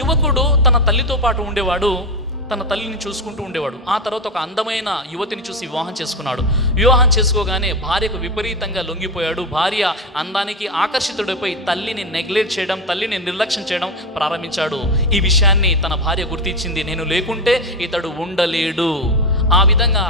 యువకుడు తన తల్లితో పాటు ఉండేవాడు, తన తల్లిని చూసుకుంటూ ఉండేవాడు. ఆ తర్వాత ఒక అందమైన యువతిని చూసి వివాహం చేసుకున్నాడు. వివాహం చేసుకోగానే భార్యకు విపరీతంగా లొంగిపోయాడు. భార్య అందానికి ఆకర్షితుడిపై తల్లిని నెగ్లెక్ట్ చేయడం, తల్లిని నిర్లక్ష్యం చేయడం ప్రారంభించాడు. ఈ విషయాన్ని తన భార్య గుర్తించింది. నేను లేకుంటే ఇతడు ఉండలేడు. ఆ విధంగా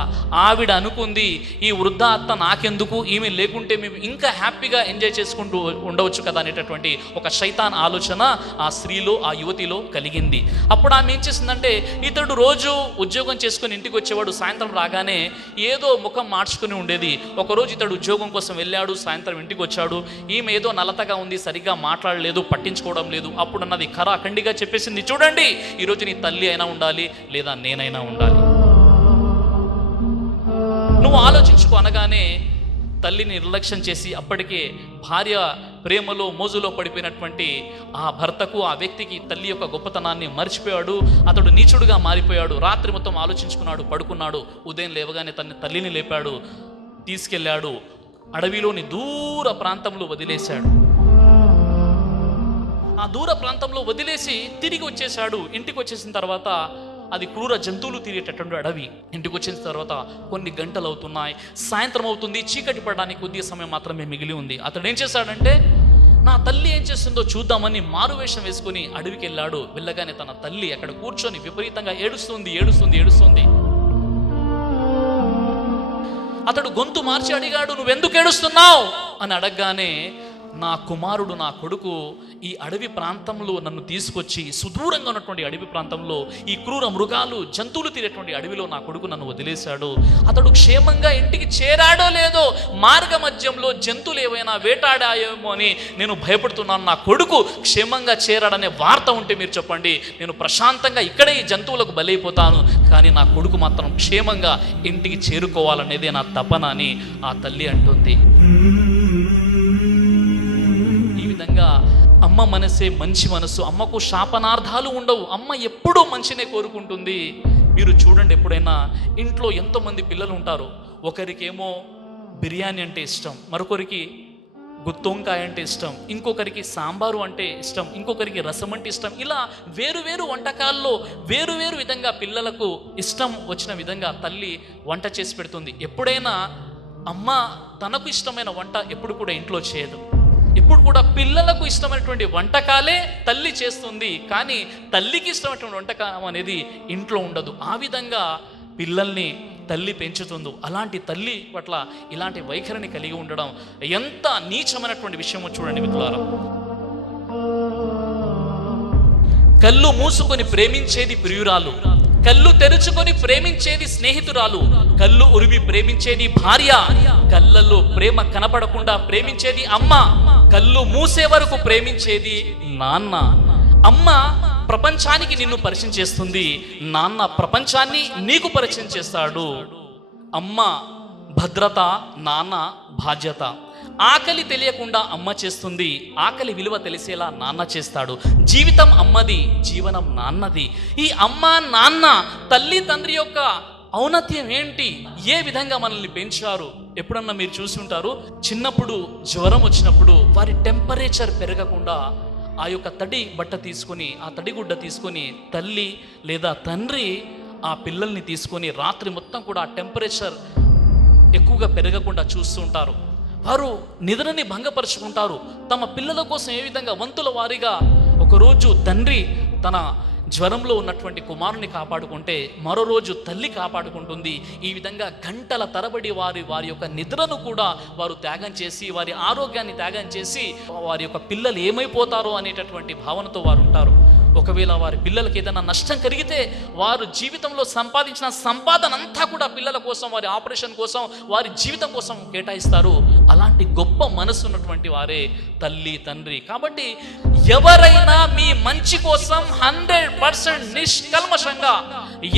ఆవిడ అనుకుంది, ఈ వృద్ధ అత్త నాకెందుకు, ఈమె లేకుంటే మేము ఇంకా హ్యాపీగా ఎంజాయ్ చేసుకుంటూ ఉండవచ్చు కదా అనేటటువంటి ఒక శైతాన్ ఆలోచన ఆ స్త్రీలో, ఆ యువతిలో కలిగింది. అప్పుడు ఆమె ఏం చేసిందంటే, ఇతడు రోజు ఉద్యోగం చేసుకుని ఇంటికి వచ్చేవాడు. సాయంత్రం రాగానే ఏదో ముఖం మార్చుకుని ఉండేది. ఒకరోజు ఇతడు ఉద్యోగం కోసం వెళ్ళాడు, సాయంత్రం ఇంటికి వచ్చాడు. ఈమె ఏదో నలతగా ఉంది, సరిగ్గా మాట్లాడలేదు, పట్టించుకోవడం లేదు. అప్పుడు అన్నది ఖరాఖండిగా చెప్పేసింది, చూడండి ఈరోజు నీ తల్లి అయినా ఉండాలి లేదా నేనైనా ఉండాలి, నువ్వు ఆలోచించుకో అనగానే తల్లిని నిర్లక్ష్యం చేసి అప్పటికే భార్య ప్రేమలో మోజులో పడిపోయినటువంటి ఆ భర్తకు, ఆ వ్యక్తికి తల్లి యొక్క గొప్పతనాన్ని మర్చిపోయాడు. అతడు నీచుడుగా మారిపోయాడు. రాత్రి మొత్తం ఆలోచించుకున్నాడు, పడుకున్నాడు. ఉదయం లేవగానే తన తల్లిని లేపాడు, తీసుకెళ్ళాడు, అడవిలోని దూర ప్రాంతంలో వదిలేశాడు. ఆ దూర ప్రాంతంలో వదిలేసి తిరిగి వచ్చేశాడు. ఇంటికి వచ్చేసిన తర్వాత అది క్రూర జంతువులు తిరిగేటటువంటి అడవి. ఇంటికి వచ్చిన తర్వాత కొన్ని గంటలు అవుతున్నాయి, సాయంత్రం అవుతుంది, చీకటి పడడానికి కొద్ది సమయం మాత్రమే మిగిలి ఉంది. అతడు ఏం చేశాడంటే, నా తల్లి ఏం చేస్తుందో చూద్దామని మారువేషం వేసుకుని అడవికి వెళ్ళాడు. వెళ్ళగానే తన తల్లి అక్కడ కూర్చొని విపరీతంగా ఏడుస్తుంది. అతడు గొంతు మార్చి అడిగాడు, నువ్వెందుకు ఏడుస్తున్నావు అని అడగగానే, నా కుమారుడు, నా కొడుకు ఈ అడవి ప్రాంతంలో నన్ను తీసుకొచ్చి, సుదూరంగా ఉన్నటువంటి అడవి ప్రాంతంలో ఈ క్రూర మృగాలు, జంతువులు తినేటువంటి అడవిలో నా కొడుకు నన్ను వదిలేశాడు. అతడు క్షేమంగా ఇంటికి చేరాడో లేదో, మార్గ మధ్యంలో జంతువులు ఏవైనా వేటాడాయేమో అని నేను భయపడుతున్నాను. నా కొడుకు క్షేమంగా చేరాడనే వార్త ఉంటే మీరు చెప్పండి, నేను ప్రశాంతంగా ఇక్కడే ఈ జంతువులకు బలైపోతాను, కానీ నా కొడుకు మాత్రం క్షేమంగా ఇంటికి చేరుకోవాలనేదే నా తపన అని ఆ తల్లి అంటుంది. అమ్మ మనసే మంచి మనసు. అమ్మకు శాపనార్థాలు ఉండవు. అమ్మ ఎప్పుడూ మంచినే కోరుకుంటుంది. మీరు చూడండి, ఎప్పుడైనా ఇంట్లో ఎంతోమంది పిల్లలు ఉంటారు. ఒకరికేమో బిర్యానీ అంటే ఇష్టం, మరొకరికి గుత్తొంకాయ అంటే ఇష్టం, ఇంకొకరికి సాంబారు అంటే ఇష్టం, ఇంకొకరికి రసం అంటే ఇష్టం. ఇలా వేరు వంటకాల్లో వేరు విధంగా పిల్లలకు ఇష్టం వచ్చిన విధంగా తల్లి వంట చేసి పెడుతుంది. ఎప్పుడైనా అమ్మ తనకు ఇష్టమైన వంట ఎప్పుడు కూడా ఇంట్లో చేయదు. ఇప్పుడు కూడా పిల్లలకు ఇష్టమైనటువంటి వంటకాలే తల్లి చేస్తుంది, కానీ తల్లికి ఇష్టమైనటువంటి వంటకం అనేది ఇంట్లో ఉండదు. ఆ విధంగా పిల్లల్ని తల్లి పెంచుతుందో, అలాంటి తల్లి పట్ల ఇలాంటి వైఖరిని కలిగి ఉండడం ఎంత నీచమైనటువంటి విషయమో చూడండి మిత్రులారా. కళ్ళు మూసుకొని ప్రేమించేది ప్రియురాలు, కళ్ళు తెరుచుకొని ప్రేమించేది స్నేహితురాలు, కళ్ళు ఉరిమి ప్రేమించేది భార్య, కళ్ళల్లో ప్రేమ కనపడకుండా ప్రేమించేది అమ్మ, కళ్ళు మూసే వరకు ప్రేమించేది నాన్న. అమ్మ ప్రపంచానికి నిన్ను పరిచయం చేస్తుంది, నాన్న ప్రపంచాన్ని నీకు పరిచయం చేస్తాడు. అమ్మ భద్రత, నాన్న బాధ్యత. ఆకలి తెలియకుండా అమ్మ చేస్తుంది, ఆకలి విలువ తెలిసేలా నాన్న చేస్తాడు. జీవితం అమ్మది, జీవనం నాన్నది. ఈ అమ్మ నాన్న, తల్లి తండ్రి యొక్క ఔన్నత్యం ఏంటి, ఏ విధంగా మనల్ని పెంచారు. ఎప్పుడన్నా మీరు చూసి ఉంటారు, చిన్నప్పుడు జ్వరం వచ్చినప్పుడు వారి టెంపరేచర్ పెరగకుండా ఆ యొక్క తడి బట్ట తీసుకొని, ఆ తడిగుడ్డ తీసుకొని తల్లి లేదా తండ్రి ఆ పిల్లల్ని తీసుకొని రాత్రి మొత్తం కూడా ఆ టెంపరేచర్ ఎక్కువగా పెరగకుండా చూస్తూ ఉంటారు. వారు నిద్రని భంగపరుచుకుంటారు. తమ పిల్లల కోసం ఏ విధంగా వంతుల వారీగా ఒకరోజు తండ్రి తన జ్వరంలో ఉన్నటువంటి కుమారుని కాపాడుకుంటే మరో రోజు తల్లి కాపాడుకుంటుంది. ఈ విధంగా గంటల తరబడి వారి యొక్క నిద్రను కూడా వారు త్యాగం చేసి, వారి ఆరోగ్యాన్ని త్యాగం చేసి, వారి యొక్క పిల్లలు ఏమైపోతారో అనేటటువంటి భావనతో వారు ఉంటారు. ఒకవేళ వారి పిల్లలకి ఏదైనా నష్టం కలిగితే వారు జీవితంలో సంపాదించిన సంపాదన అంతా కూడా పిల్లల కోసం, వారి ఆపరేషన్ కోసం, వారి జీవితం కోసం కేటాయిస్తారు. అలాంటి గొప్ప మనసు ఉన్నటువంటి వారే తల్లి తండ్రి. కాబట్టి ఎవరైనా మీ మంచి కోసం 100% నిష్కల్మషంగా,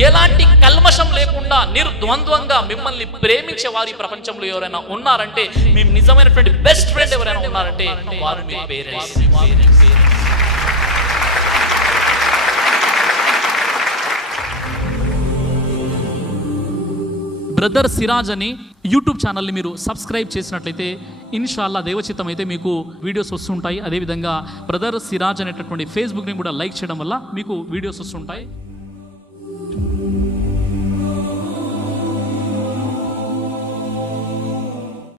ఎలాంటి కల్మషం లేకుండా నిర్ద్వంద్వంగా మిమ్మల్ని ప్రేమించే వారి ప్రపంచంలో ఎవరైనా ఉన్నారంటే, మీ నిజమైనటువంటి బెస్ట్ ఫ్రెండ్ ఎవరైనా ఉన్నారంటే వారు మీ పేరెంట్స్. బ్రదర్ సిరాజ్ అని యూట్యూబ్ ఛానల్ని మీరు సబ్స్క్రైబ్ చేసినట్లయితే ఇన్షాల్లా దేవచిత్తం అయితే మీకు వీడియోస్ వస్తుంటాయి. అదేవిధంగా బ్రదర్ సిరాజ్ అనేటటువంటి ఫేస్బుక్ని కూడా లైక్ చేయడం వల్ల మీకు వీడియోస్ వస్తుంటాయి.